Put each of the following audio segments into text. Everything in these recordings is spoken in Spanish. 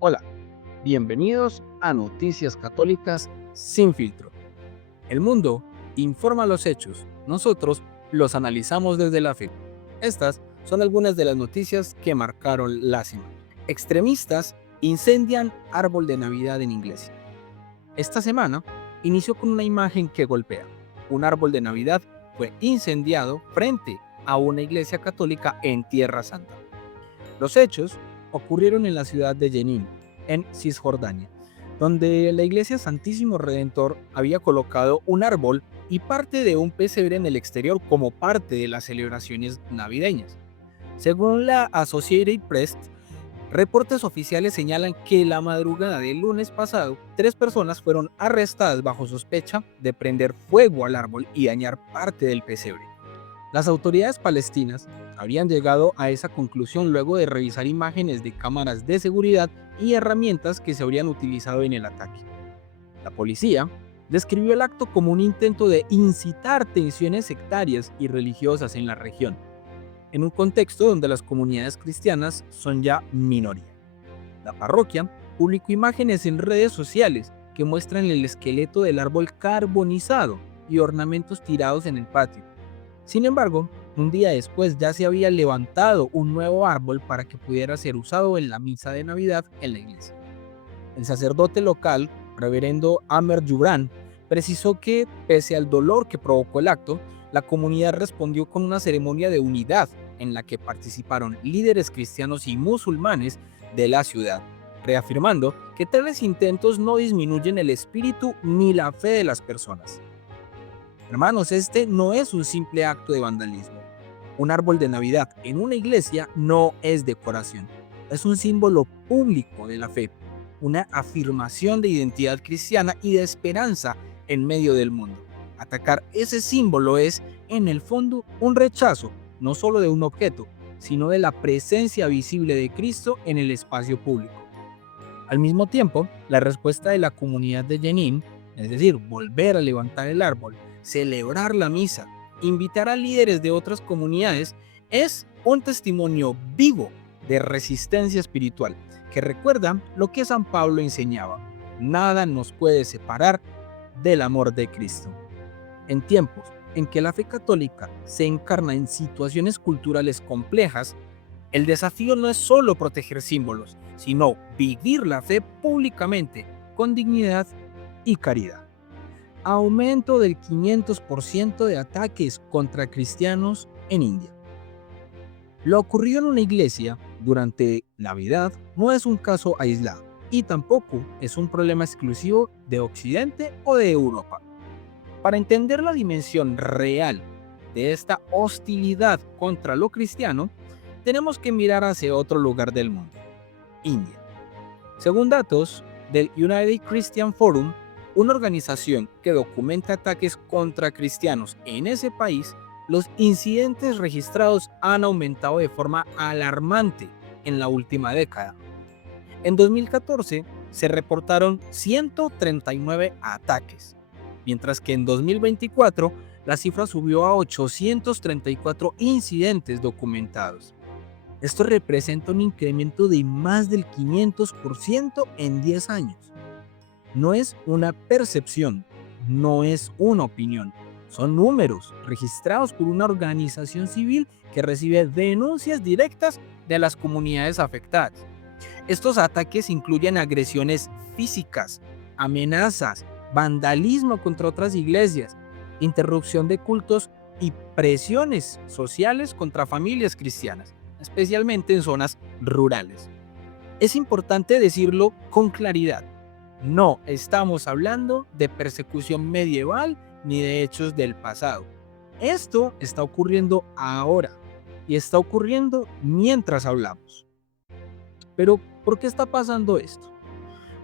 Hola, bienvenidos a Noticias Católicas sin filtro. El mundo informa los hechos, nosotros los analizamos desde la fe. Estas son algunas de las noticias que marcaron la semana. Extremistas incendian árbol de Navidad en iglesia. Esta semana inició con una imagen que golpea. Un árbol de Navidad fue incendiado frente a una iglesia católica en Tierra Santa. Los hechos ocurrieron en la ciudad de Jenin, en Cisjordania, donde la iglesia Santísimo Redentor había colocado un árbol y parte de un pesebre en el exterior como parte de las celebraciones navideñas. Según la Associated Press, reportes oficiales señalan que la madrugada del lunes pasado, 3 personas fueron arrestadas bajo sospecha de prender fuego al árbol y dañar parte del pesebre. Las autoridades palestinas habrían llegado a esa conclusión luego de revisar imágenes de cámaras de seguridad y herramientas que se habrían utilizado en el ataque. La policía describió el acto como un intento de incitar tensiones sectarias y religiosas en la región, en un contexto donde las comunidades cristianas son ya minoría. La parroquia publicó imágenes en redes sociales que muestran el esqueleto del árbol carbonizado y ornamentos tirados en el patio. Sin embargo, un día después ya se había levantado un nuevo árbol para que pudiera ser usado en la misa de Navidad en la iglesia. El sacerdote local, reverendo Amer Yubran, precisó que, pese al dolor que provocó el acto, la comunidad respondió con una ceremonia de unidad en la que participaron líderes cristianos y musulmanes de la ciudad, reafirmando que tales intentos no disminuyen el espíritu ni la fe de las personas. Hermanos, este no es un simple acto de vandalismo. Un árbol de Navidad en una iglesia no es decoración. Es un símbolo público de la fe, una afirmación de identidad cristiana y de esperanza en medio del mundo. Atacar ese símbolo es, en el fondo, un rechazo, no solo de un objeto, sino de la presencia visible de Cristo en el espacio público. Al mismo tiempo, la respuesta de la comunidad de Jenin, es decir, volver a levantar el árbol, celebrar la misa, invitar a líderes de otras comunidades, es un testimonio vivo de resistencia espiritual que recuerda lo que San Pablo enseñaba: nada nos puede separar del amor de Cristo. En tiempos en que la fe católica se encarna en situaciones culturales complejas, el desafío no es solo proteger símbolos, sino vivir la fe públicamente con dignidad y caridad. Aumento del 500% de ataques contra cristianos en India. Lo ocurrido en una iglesia durante Navidad no es un caso aislado y tampoco es un problema exclusivo de Occidente o de Europa. Para entender la dimensión real de esta hostilidad contra lo cristiano, tenemos que mirar hacia otro lugar del mundo: India. Según datos del United Christian Forum, una organización que documenta ataques contra cristianos en ese país, los incidentes registrados han aumentado de forma alarmante en la última década. En 2014 se reportaron 139 ataques, mientras que en 2024 la cifra subió a 834 incidentes documentados. Esto representa un incremento de más del 500% en 10 años. No es una percepción, no es una opinión. Son números registrados por una organización civil que recibe denuncias directas de las comunidades afectadas. Estos ataques incluyen agresiones físicas, amenazas, vandalismo contra otras iglesias, interrupción de cultos y presiones sociales contra familias cristianas, especialmente en zonas rurales. Es importante decirlo con claridad: no estamos hablando de persecución medieval ni de hechos del pasado. Esto está ocurriendo ahora y está ocurriendo mientras hablamos. Pero, ¿por qué está pasando esto?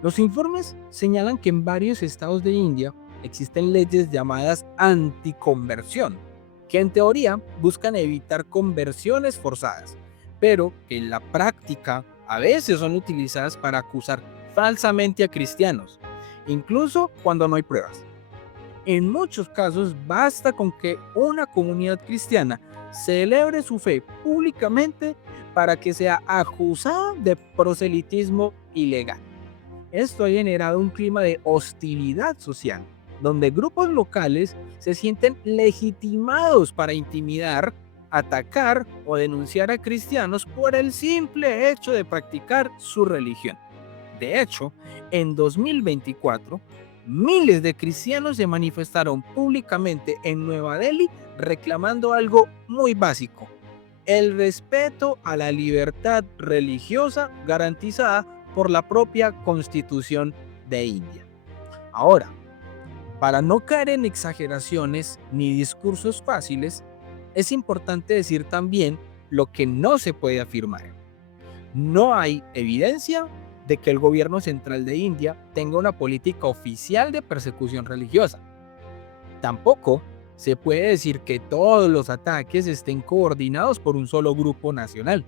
Los informes señalan que en varios estados de India existen leyes llamadas anticonversión, que en teoría buscan evitar conversiones forzadas, pero que en la práctica a veces son utilizadas para acusar falsamente a cristianos, incluso cuando no hay pruebas. En muchos casos basta con que una comunidad cristiana celebre su fe públicamente para que sea acusada de proselitismo ilegal. Esto ha generado un clima de hostilidad social, donde grupos locales se sienten legitimados para intimidar, atacar o denunciar a cristianos por el simple hecho de practicar su religión. De hecho, en 2024, miles de cristianos se manifestaron públicamente en Nueva Delhi reclamando algo muy básico: el respeto a la libertad religiosa garantizada por la propia Constitución de India. Ahora, para no caer en exageraciones ni discursos fáciles, es importante decir también lo que no se puede afirmar. No hay evidencia de que el gobierno central de India tenga una política oficial de persecución religiosa. Tampoco se puede decir que todos los ataques estén coordinados por un solo grupo nacional.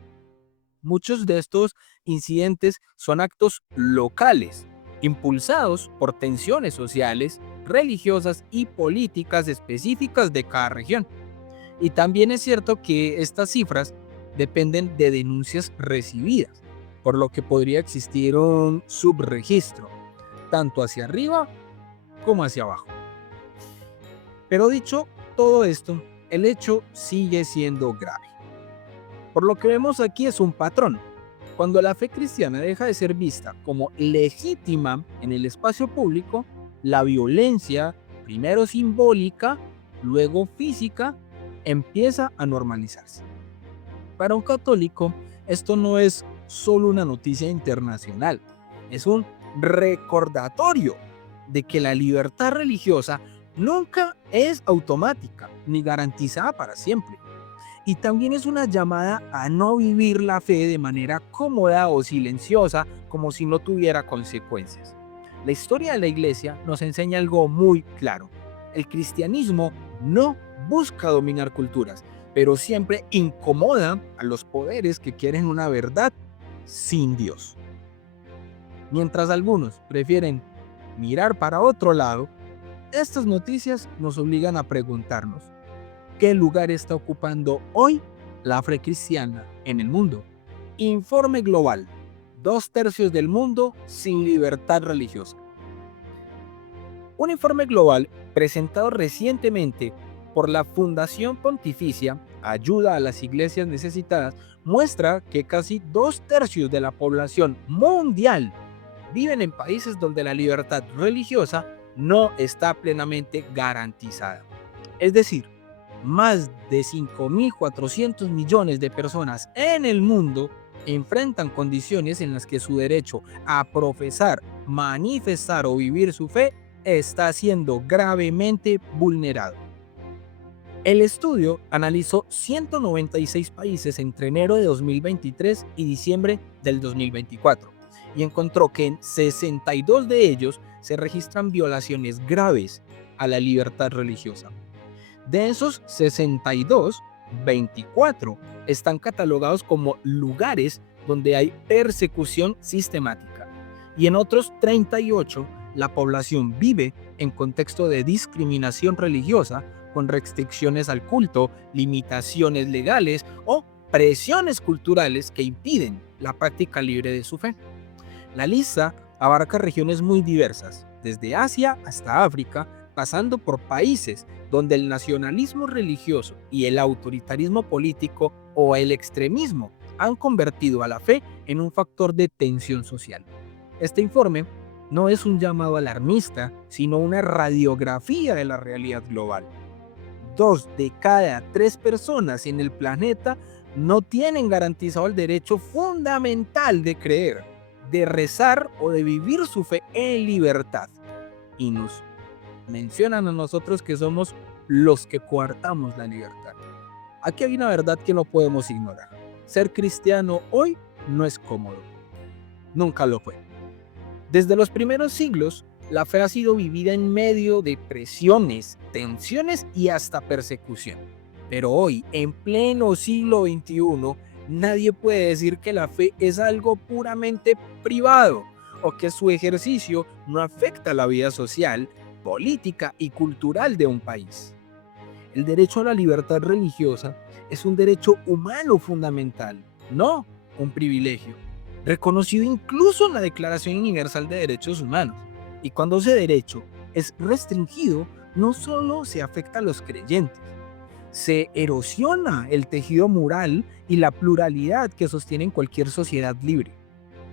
Muchos de estos incidentes son actos locales, impulsados por tensiones sociales, religiosas y políticas específicas de cada región. Y también es cierto que estas cifras dependen de denuncias recibidas, por lo que podría existir un subregistro, tanto hacia arriba como hacia abajo. Pero dicho todo esto, el hecho sigue siendo grave. Por lo que vemos aquí es un patrón. Cuando la fe cristiana deja de ser vista como legítima en el espacio público, la violencia, primero simbólica, luego física, empieza a normalizarse. Para un católico, esto no es solo una noticia internacional, es un recordatorio de que la libertad religiosa nunca es automática ni garantizada para siempre. Y también es una llamada a no vivir la fe de manera cómoda o silenciosa, como si no tuviera consecuencias. La historia de la Iglesia nos enseña algo muy claro. El cristianismo no busca dominar culturas, pero siempre incomoda a los poderes que quieren una verdad sin Dios. Mientras algunos prefieren mirar para otro lado, estas noticias nos obligan a preguntarnos: ¿qué lugar está ocupando hoy la fe cristiana en el mundo? Informe global: 2/3 del mundo sin libertad religiosa. Un informe global presentado recientemente por la Fundación Pontificia Ayuda a las Iglesias Necesitadas muestra que casi 2/3 de la población mundial viven en países donde la libertad religiosa no está plenamente garantizada. Es decir, más de 5.400 millones de personas en el mundo enfrentan condiciones en las que su derecho a profesar, manifestar o vivir su fe está siendo gravemente vulnerado. El estudio analizó 196 países entre enero de 2023 y diciembre del 2024 y encontró que en 62 de ellos se registran violaciones graves a la libertad religiosa. De esos 62, 24 están catalogados como lugares donde hay persecución sistemática, y en otros 38 la población vive en contexto de discriminación religiosa con restricciones al culto, limitaciones legales o presiones culturales que impiden la práctica libre de su fe. La lista abarca regiones muy diversas, desde Asia hasta África, pasando por países donde el nacionalismo religioso y el autoritarismo político o el extremismo han convertido a la fe en un factor de tensión social. Este informe no es un llamado alarmista, sino una radiografía de la realidad global. 2 de cada 3 personas en el planeta no tienen garantizado el derecho fundamental de creer, de rezar o de vivir su fe en libertad. Y nos mencionan a nosotros que somos los que coartamos la libertad. Aquí hay una verdad que no podemos ignorar. Ser cristiano hoy no es cómodo. Nunca lo fue. Desde los primeros siglos, la fe ha sido vivida en medio de presiones, tensiones y hasta persecución. Pero hoy, en pleno siglo XXI, nadie puede decir que la fe es algo puramente privado o que su ejercicio no afecta la vida social, política y cultural de un país. El derecho a la libertad religiosa es un derecho humano fundamental, no un privilegio, reconocido incluso en la Declaración Universal de Derechos Humanos. Y cuando ese derecho es restringido, no solo se afecta a los creyentes, se erosiona el tejido moral y la pluralidad que sostienen cualquier sociedad libre.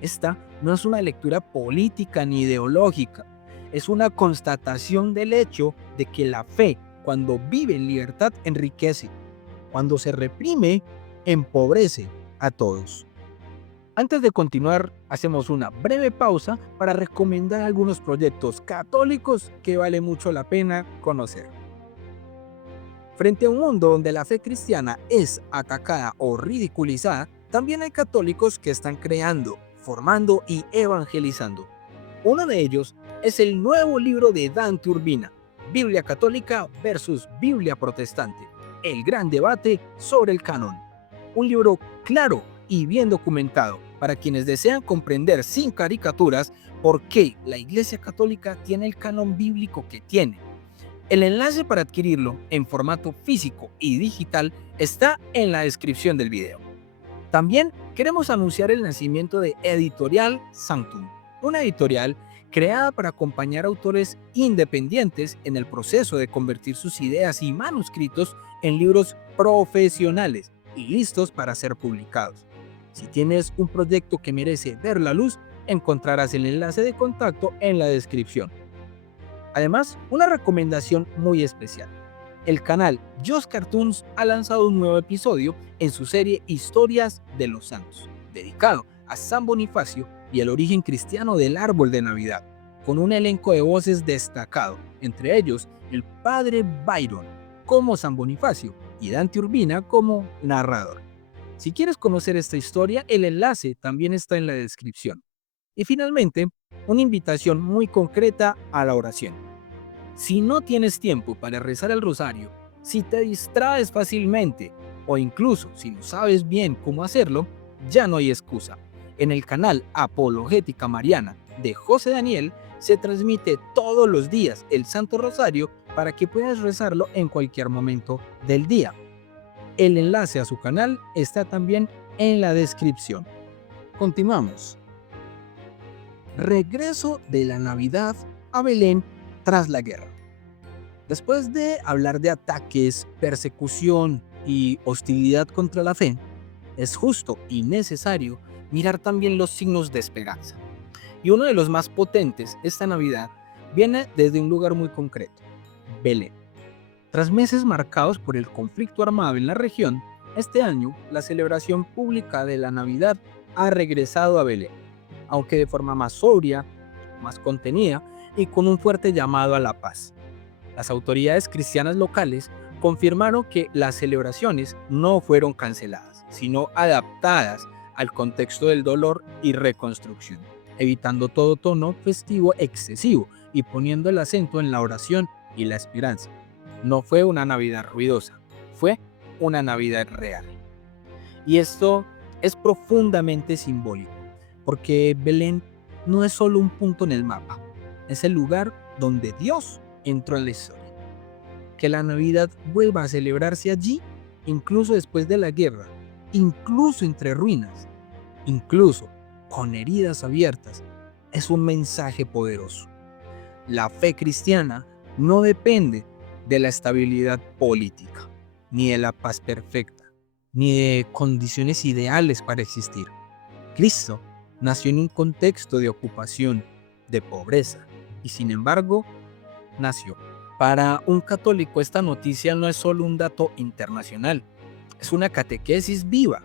Esta no es una lectura política ni ideológica, es una constatación del hecho de que la fe, cuando vive en libertad, enriquece, cuando se reprime, empobrece a todos. Antes de continuar, hacemos una breve pausa para recomendar algunos proyectos católicos que vale mucho la pena conocer. Frente a un mundo donde la fe cristiana es atacada o ridiculizada, también hay católicos que están creando, formando y evangelizando. Uno de ellos es el nuevo libro de Dante Urbina, Biblia Católica versus Biblia Protestante, el gran debate sobre el canon. Un libro claro y bien documentado para quienes desean comprender sin caricaturas por qué la Iglesia Católica tiene el canon bíblico que tiene. El enlace para adquirirlo en formato físico y digital está en la descripción del video. También queremos anunciar el nacimiento de Editorial Sanctum, una editorial creada para acompañar a autores independientes en el proceso de convertir sus ideas y manuscritos en libros profesionales y listos para ser publicados. Si tienes un proyecto que merece ver la luz, encontrarás el enlace de contacto en la descripción. Además, una recomendación muy especial. El canal Just Cartoons ha lanzado un nuevo episodio en su serie Historias de los Santos, dedicado a San Bonifacio y el origen cristiano del árbol de Navidad, con un elenco de voces destacado, entre ellos el padre Byron como San Bonifacio y Dante Urbina como narrador. Si quieres conocer esta historia, el enlace también está en la descripción. Y finalmente, una invitación muy concreta a la oración. Si no tienes tiempo para rezar el rosario, si te distraes fácilmente o incluso si no sabes bien cómo hacerlo, ya no hay excusa. En el canal Apologética Mariana de José Daniel se transmite todos los días el Santo Rosario para que puedas rezarlo en cualquier momento del día. El enlace a su canal está también en la descripción. Continuamos. Regreso de la Navidad a Belén tras la guerra. Después de hablar de ataques, persecución y hostilidad contra la fe, es justo y necesario mirar también los signos de esperanza. Y uno de los más potentes esta Navidad viene desde un lugar muy concreto, Belén. Tras meses marcados por el conflicto armado en la región, este año la celebración pública de la Navidad ha regresado a Belén, aunque de forma más sobria, más contenida y con un fuerte llamado a la paz. Las autoridades cristianas locales confirmaron que las celebraciones no fueron canceladas, sino adaptadas al contexto del dolor y reconstrucción, evitando todo tono festivo excesivo y poniendo el acento en la oración y la esperanza. No fue una Navidad ruidosa, fue una Navidad real. Y esto es profundamente simbólico, porque Belén no es solo un punto en el mapa, es el lugar donde Dios entró en la historia. Que la Navidad vuelva a celebrarse allí, incluso después de la guerra, incluso entre ruinas, incluso con heridas abiertas, es un mensaje poderoso. La fe cristiana no depende de la estabilidad política, ni de la paz perfecta, ni de condiciones ideales para existir. Cristo nació en un contexto de ocupación, de pobreza, y sin embargo, nació. Para un católico esta noticia no es solo un dato internacional, es una catequesis viva.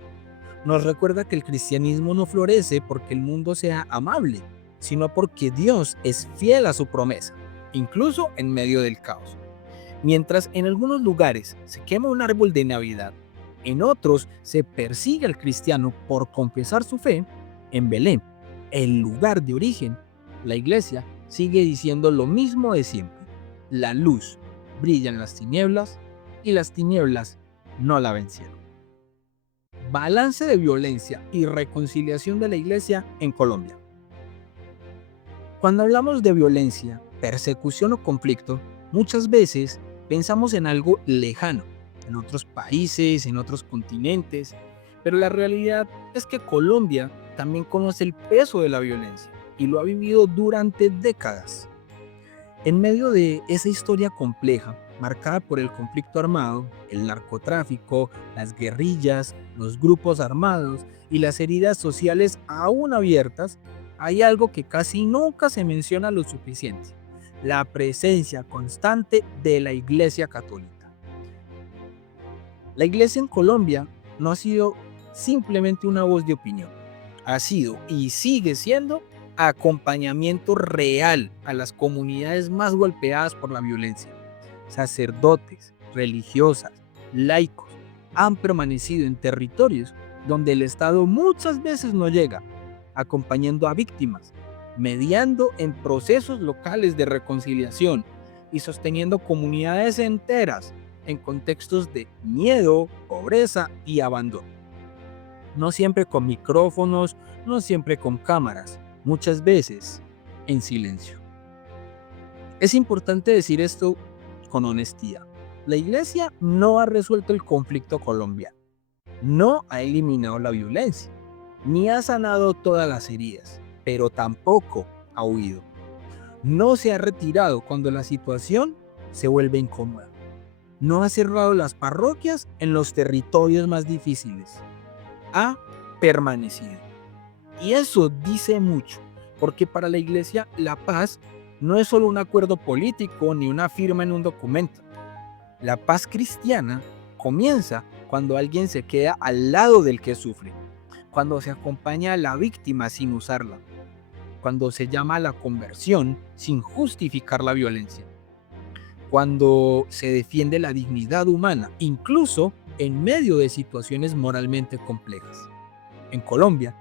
Nos recuerda que el cristianismo no florece porque el mundo sea amable, sino porque Dios es fiel a su promesa, incluso en medio del caos. Mientras en algunos lugares se quema un árbol de Navidad, en otros se persigue al cristiano por confesar su fe, en Belén, el lugar de origen, la iglesia sigue diciendo lo mismo de siempre. La luz brilla en las tinieblas y las tinieblas no la vencieron. Balance de violencia y reconciliación de la iglesia en Colombia. Cuando hablamos de violencia, persecución o conflicto, muchas veces pensamos en algo lejano, en otros países, en otros continentes, pero la realidad es que Colombia también conoce el peso de la violencia y lo ha vivido durante décadas. En medio de esa historia compleja, marcada por el conflicto armado, el narcotráfico, las guerrillas, los grupos armados y las heridas sociales aún abiertas, hay algo que casi nunca se menciona lo suficiente: la presencia constante de la Iglesia Católica. La Iglesia en Colombia no ha sido simplemente una voz de opinión, ha sido y sigue siendo acompañamiento real a las comunidades más golpeadas por la violencia. Sacerdotes, religiosas, laicos han permanecido en territorios donde el Estado muchas veces no llega, acompañando a víctimas, mediando en procesos locales de reconciliación y sosteniendo comunidades enteras en contextos de miedo, pobreza y abandono. No siempre con micrófonos, no siempre con cámaras, muchas veces en silencio. Es importante decir esto con honestidad. La Iglesia no ha resuelto el conflicto colombiano, no ha eliminado la violencia, ni ha sanado todas las heridas, pero tampoco ha huido. No se ha retirado cuando la situación se vuelve incómoda. No ha cerrado las parroquias en los territorios más difíciles. Ha permanecido. Y eso dice mucho, porque para la Iglesia la paz no es solo un acuerdo político ni una firma en un documento. La paz cristiana comienza cuando alguien se queda al lado del que sufre, cuando se acompaña a la víctima sin usarla, cuando se llama a la conversión sin justificar la violencia, cuando se defiende la dignidad humana, incluso en medio de situaciones moralmente complejas. En Colombia,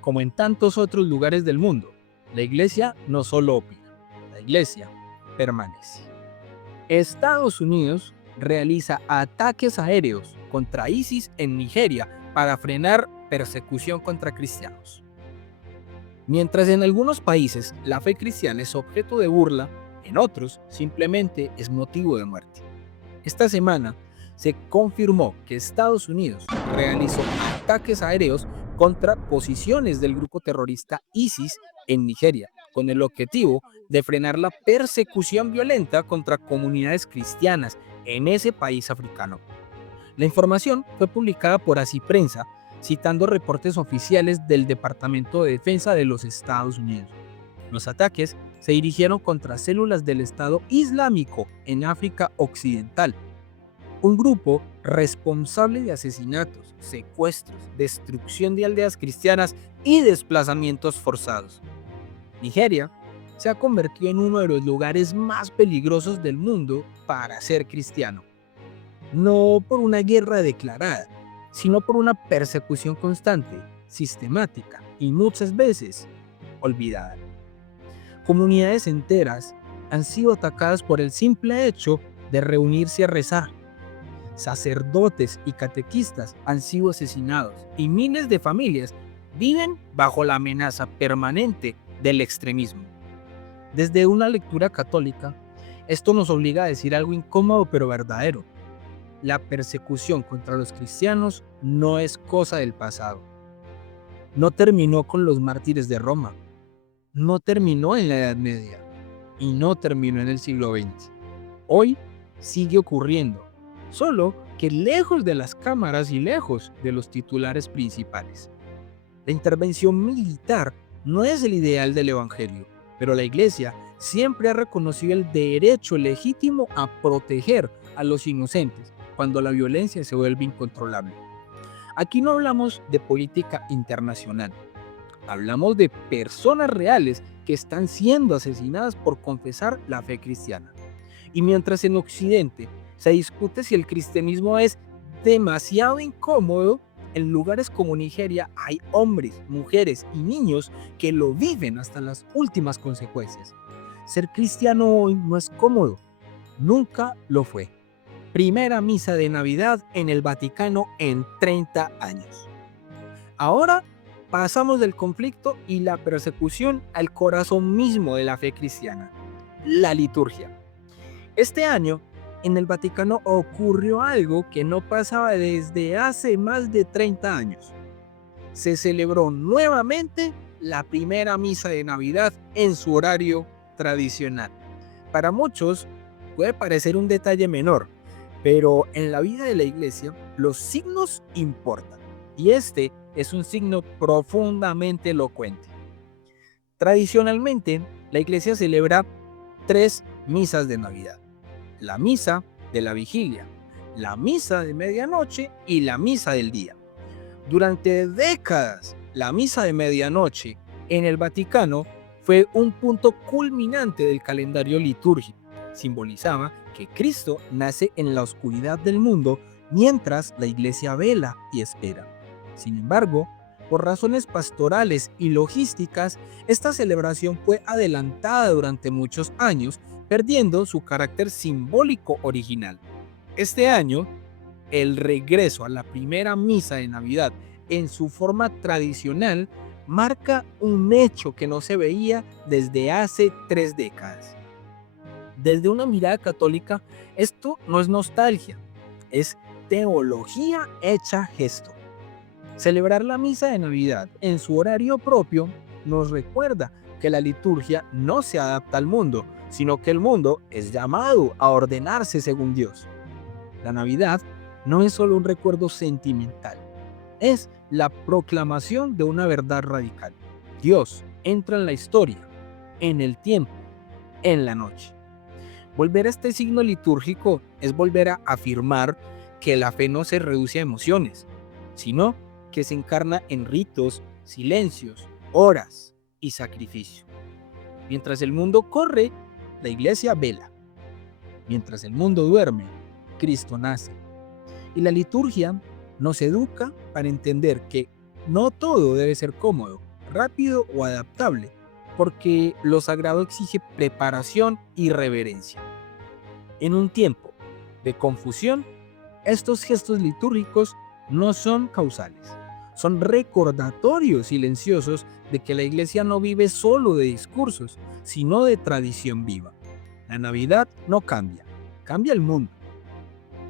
como en tantos otros lugares del mundo, la Iglesia no solo opina, la Iglesia permanece. Estados Unidos realiza ataques aéreos contra ISIS en Nigeria para frenar persecución contra cristianos. Mientras en algunos países la fe cristiana es objeto de burla, en otros simplemente es motivo de muerte. Esta semana se confirmó que Estados Unidos realizó ataques aéreos contra posiciones del grupo terrorista ISIS en Nigeria, con el objetivo de frenar la persecución violenta contra comunidades cristianas en ese país africano. La información fue publicada por Así Prensa, citando reportes oficiales del Departamento de Defensa de los Estados Unidos. Los ataques se dirigieron contra células del Estado Islámico en África Occidental, un grupo responsable de asesinatos, secuestros, destrucción de aldeas cristianas y desplazamientos forzados. Nigeria se ha convertido en uno de los lugares más peligrosos del mundo para ser cristiano. No por una guerra declarada, sino por una persecución constante, sistemática y muchas veces olvidada. Comunidades enteras han sido atacadas por el simple hecho de reunirse a rezar. Sacerdotes y catequistas han sido asesinados y miles de familias viven bajo la amenaza permanente del extremismo. Desde una lectura católica, esto nos obliga a decir algo incómodo pero verdadero. La persecución contra los cristianos no es cosa del pasado. No terminó con los mártires de Roma, no terminó en la Edad Media y no terminó en el siglo XX. Hoy sigue ocurriendo, solo que lejos de las cámaras y lejos de los titulares principales. La intervención militar no es el ideal del Evangelio, pero la Iglesia siempre ha reconocido el derecho legítimo a proteger a los inocentes cuando la violencia se vuelve incontrolable. Aquí no hablamos de política internacional, hablamos de personas reales que están siendo asesinadas por confesar la fe cristiana. Y mientras en Occidente se discute si el cristianismo es demasiado incómodo, en lugares como Nigeria hay hombres, mujeres y niños que lo viven hasta las últimas consecuencias. Ser cristiano hoy no es cómodo, nunca lo fue. Primera misa de Navidad en el Vaticano en 30 años. Ahora pasamos del conflicto y la persecución al corazón mismo de la fe cristiana. la liturgia. Este año, en el Vaticano ocurrió algo que no pasaba desde hace más de 30 años. Se celebró nuevamente la primera misa de Navidad en su horario tradicional. Para muchos puede parecer un detalle menor, pero en la vida de la iglesia los signos importan, y este es un signo profundamente elocuente. Tradicionalmente, la iglesia celebra 3 misas de Navidad: la misa de la vigilia, la misa de medianoche y la misa del día. Durante décadas, la misa de medianoche en el Vaticano fue un punto culminante del calendario litúrgico. Simbolizaba que Cristo nace en la oscuridad del mundo mientras la iglesia vela y espera. Sin embargo, por razones pastorales y logísticas, esta celebración fue adelantada durante muchos años, perdiendo su carácter simbólico original. Este año, el regreso a la primera misa de Navidad en su forma tradicional marca un hecho que no se veía desde hace 3 décadas. Desde una mirada católica, esto no es nostalgia, es teología hecha gesto. Celebrar la misa de Navidad en su horario propio nos recuerda que la liturgia no se adapta al mundo, sino que el mundo es llamado a ordenarse según Dios. La Navidad no es solo un recuerdo sentimental, es la proclamación de una verdad radical. Dios entra en la historia, en el tiempo, en la noche. Volver a este signo litúrgico es volver a afirmar que la fe no se reduce a emociones, sino que se encarna en ritos, silencios, horas y sacrificio. Mientras el mundo corre, la iglesia vela. Mientras el mundo duerme, Cristo nace. Y la liturgia nos educa para entender que no todo debe ser cómodo, rápido o adaptable, porque lo sagrado exige preparación y reverencia. En un tiempo de confusión, estos gestos litúrgicos no son causales, son recordatorios silenciosos de que la iglesia no vive solo de discursos, sino de tradición viva. La Navidad no cambia, cambia el mundo.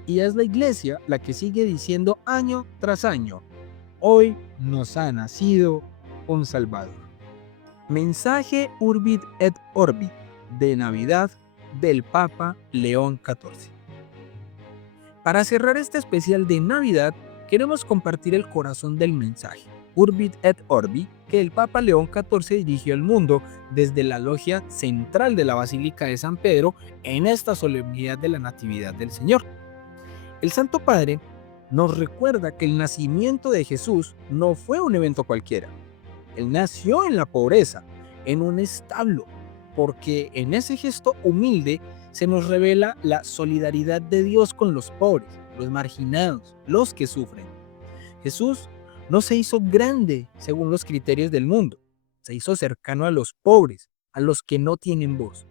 Y es la iglesia la que sigue diciendo año tras año: hoy nos ha nacido un Salvador. Mensaje Urbit et Orbit de Navidad del Papa León XIV. Para cerrar este especial de Navidad, queremos compartir el corazón del mensaje Urbit et Orbit que el Papa León XIV dirigió al mundo desde la logia central de la Basílica de San Pedro en esta solemnidad de la Natividad del Señor. El Santo Padre nos recuerda que el nacimiento de Jesús no fue un evento cualquiera. Él nació en la pobreza, en un establo, porque en ese gesto humilde se nos revela la solidaridad de Dios con los pobres, los marginados, los que sufren. Jesús no se hizo grande según los criterios del mundo, se hizo cercano a los pobres, a los que no tienen voz,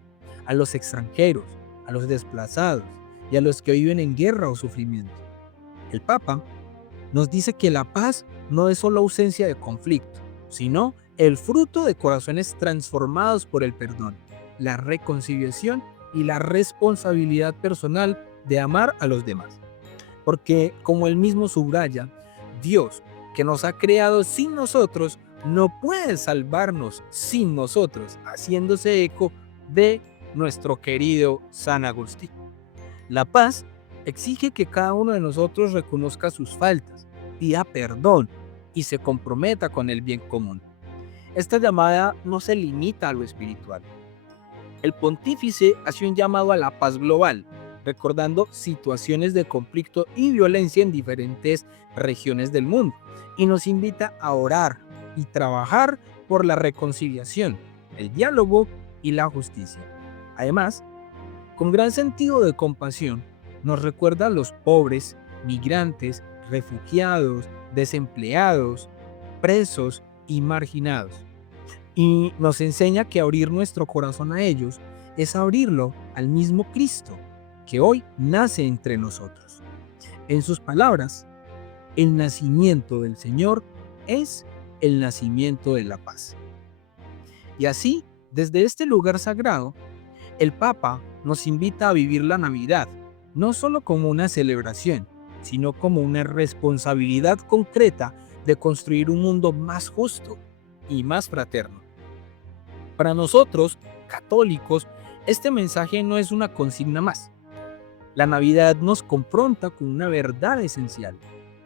a los extranjeros, a los desplazados y a los que viven en guerra o sufrimiento. El Papa nos dice que la paz no es solo ausencia de conflicto, sino el fruto de corazones transformados por el perdón, la reconciliación y la responsabilidad personal de amar a los demás. Porque, como él mismo subraya, Dios, que nos ha creado sin nosotros, no puede salvarnos sin nosotros, haciéndose eco de nuestro querido San Agustín. La paz exige que cada uno de nosotros reconozca sus faltas, pida perdón y se comprometa con el bien común. Esta llamada no se limita a lo espiritual. El pontífice hace un llamado a la paz global, recordando situaciones de conflicto y violencia en diferentes regiones del mundo, y nos invita a orar y trabajar por la reconciliación, el diálogo y la justicia. Además, con gran sentido de compasión, nos recuerda a los pobres, migrantes, refugiados, desempleados, presos y marginados. Y nos enseña que abrir nuestro corazón a ellos es abrirlo al mismo Cristo, que hoy nace entre nosotros. En sus palabras, el nacimiento del Señor es el nacimiento de la paz. Y así, desde este lugar sagrado, El Papa nos invita a vivir la Navidad, no solo como una celebración, sino como una responsabilidad concreta de construir un mundo más justo y más fraterno. Para nosotros, católicos, este mensaje no es una consigna más. La Navidad nos confronta con una verdad esencial.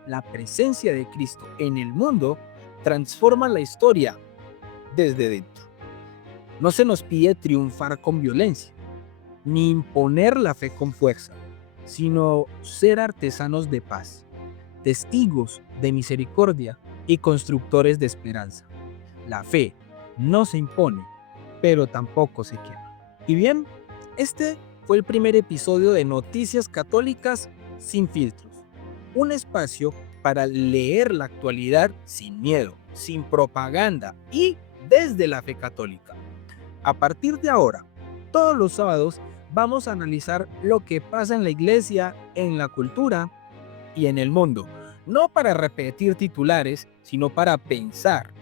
La presencia de Cristo en el mundo transforma la historia desde dentro. No se nos pide triunfar con violencia, ni imponer la fe con fuerza, sino ser artesanos de paz, testigos de misericordia y constructores de esperanza. La fe no se impone, pero tampoco se quema. Y bien, este fue el primer episodio de Noticias Católicas sin filtros. Un espacio para leer la actualidad sin miedo, sin propaganda y desde la fe católica. A partir de ahora, todos los sábados vamos a analizar lo que pasa en la iglesia, en la cultura y en el mundo. No para repetir titulares, sino para pensar,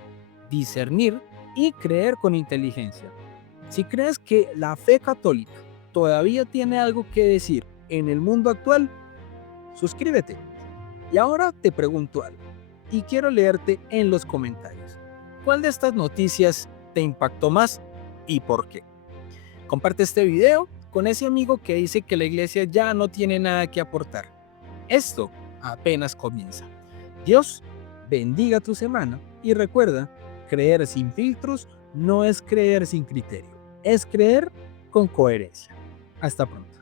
discernir y creer con inteligencia. Si crees que la fe católica todavía tiene algo que decir en el mundo actual, suscríbete. Y ahora te pregunto algo, y quiero leerte en los comentarios. ¿Cuál de estas noticias te impactó más y por qué? Comparte este video con ese amigo que dice que la iglesia ya no tiene nada que aportar. Esto apenas comienza. Dios bendiga tu semana y recuerda, creer sin filtros no es creer sin criterio, es creer con coherencia. Hasta pronto.